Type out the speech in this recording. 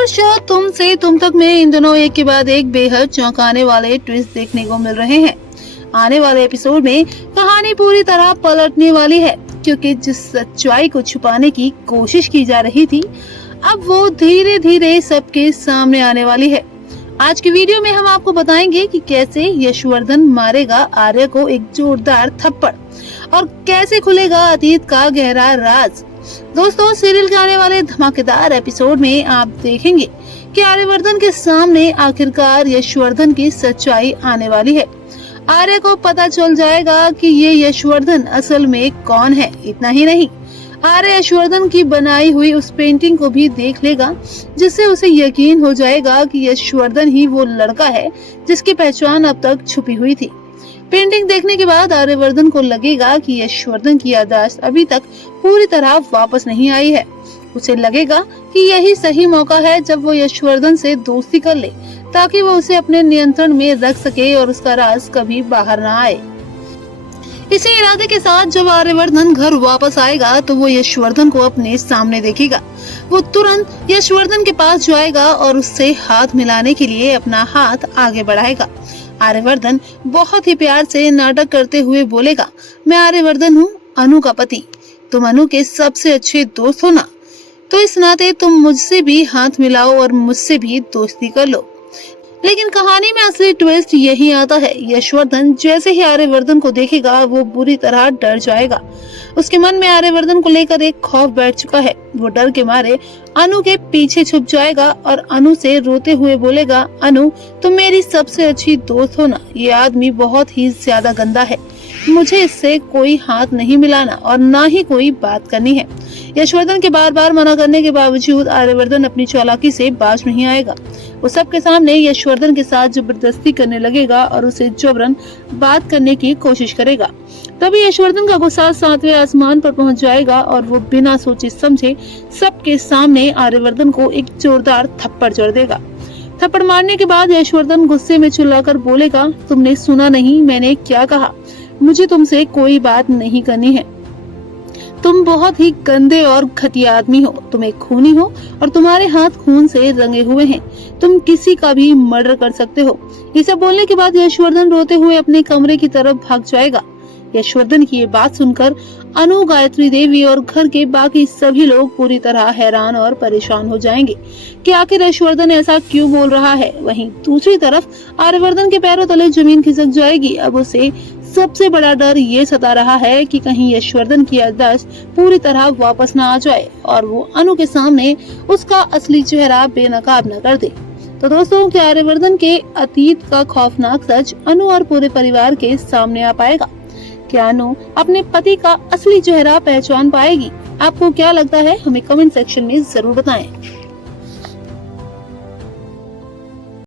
Bollywood show तुम से तुम तक में इन दिनों एक के बाद एक बेहद चौंकाने वाले ट्विस्ट देखने को मिल रहे हैं। आने वाले एपिसोड में कहानी पूरी तरह पलटने वाली है, क्योंकि जिस सच्चाई को छुपाने की कोशिश की जा रही थी, अब वो धीरे धीरे सबके सामने आने वाली है। आज की वीडियो में हम आपको बताएंगे कि कैसे यशवर्धन मारेगा आर्य को एक जोरदार थप्पड़ और कैसे खुलेगा अतीत का गहरा राज। दोस्तों, सीरियल के आने वाले धमाकेदार एपिसोड में आप देखेंगे कि आर्यवर्धन के सामने आखिरकार यशवर्धन की सच्चाई आने वाली है। आर्य को पता चल जाएगा कि ये यशवर्धन असल में कौन है। इतना ही नहीं, आर्य यशवर्धन की बनाई हुई उस पेंटिंग को भी देख लेगा, जिससे उसे यकीन हो जाएगा कि यशवर्धन ही वो लड़का है जिसकी पहचान अब तक छुपी हुई थी। पेंटिंग देखने के बाद आर्यवर्धन को लगेगा कि यशवर्धन की याददाश्त अभी तक पूरी तरह वापस नहीं आई है। उसे लगेगा कि यही सही मौका है जब वो यशवर्धन से दोस्ती कर ले, ताकि वो उसे अपने नियंत्रण में रख सके और उसका राज कभी बाहर ना आए। इसी इरादे के साथ जब आर्यवर्धन घर वापस आएगा तो वो यशवर्धन को अपने सामने देखेगा। वो तुरंत यशवर्धन के पास जाएगा और उससे हाथ मिलाने के लिए अपना हाथ आगे बढ़ाएगा। आर्यवर्धन बहुत ही प्यार से नाटक करते हुए बोलेगा, मैं आर्यवर्धन हूँ, अनु का पति। तुम अनु के सबसे अच्छे दोस्त हो ना, तो इस नाते तुम मुझसे भी हाथ मिलाओ और मुझसे भी दोस्ती कर लो। लेकिन कहानी में असली ट्विस्ट यही आता है। यशवर्धन जैसे ही आर्यवर्धन को देखेगा वो बुरी तरह डर जाएगा। उसके मन में आर्यवर्धन को लेकर एक खौफ बैठ चुका है। वो डर के मारे अनु के पीछे छुप जाएगा और अनु से रोते हुए बोलेगा, अनु तुम मेरी सबसे अच्छी दोस्त हो ना, ये आदमी बहुत ही ज्यादा गंदा है, मुझे इससे कोई हाथ नहीं मिलाना और ना ही कोई बात करनी है। यशवर्धन के बार बार मना करने के बावजूद आर्यवर्धन अपनी चालाकी से बाज नहीं आएगा। वो सबके सामने यशवर्धन के साथ जबरदस्ती करने लगेगा और उसे जबरन बात करने की कोशिश करेगा। तभी यशवर्धन का गुस्सा 7वें आसमान पर पहुंच जाएगा और वो बिना सोचे समझे सबके सामने आर्यवर्धन को एक जोरदार थप्पड़ जड़ देगा। थप्पड़ मारने के बाद यशवर्धन गुस्से में चिल्लाकर बोलेगा, तुमने सुना नहीं मैंने क्या कहा? मुझे तुमसे कोई बात नहीं करनी है। तुम बहुत ही गंदे और घटिया आदमी हो, तुम एक खूनी हो और तुम्हारे हाथ खून से रंगे हुए हैं। तुम किसी का भी मर्डर कर सकते हो। ये सब बोलने के बाद यशवर्धन रोते हुए अपने कमरे की तरफ भाग जाएगा। यशवर्धन की ये बात सुनकर अनु, गायत्री देवी और घर के बाकी सभी लोग पूरी तरह हैरान और परेशान हो जाएंगे कि आखिर यशवर्धन ऐसा क्यों बोल रहा है। वहीं दूसरी तरफ आर्यवर्धन के पैरों तले जमीन खिसक जाएगी। अब उसे सबसे बड़ा डर ये सता रहा है कि कहीं यशवर्धन की याददाश्त पूरी तरह वापस न आ जाए और वो अनु के सामने उसका असली चेहरा बेनकाब न कर दे। तो दोस्तों, क्या आर्यवर्धन के अतीत का खौफनाक सच अनु और पूरे परिवार के सामने आ पाएगा? क्या अनु अपने पति का असली चेहरा पहचान पाएगी? आपको क्या लगता है? हमें कमेंट सेक्शन में जरूर बताएं।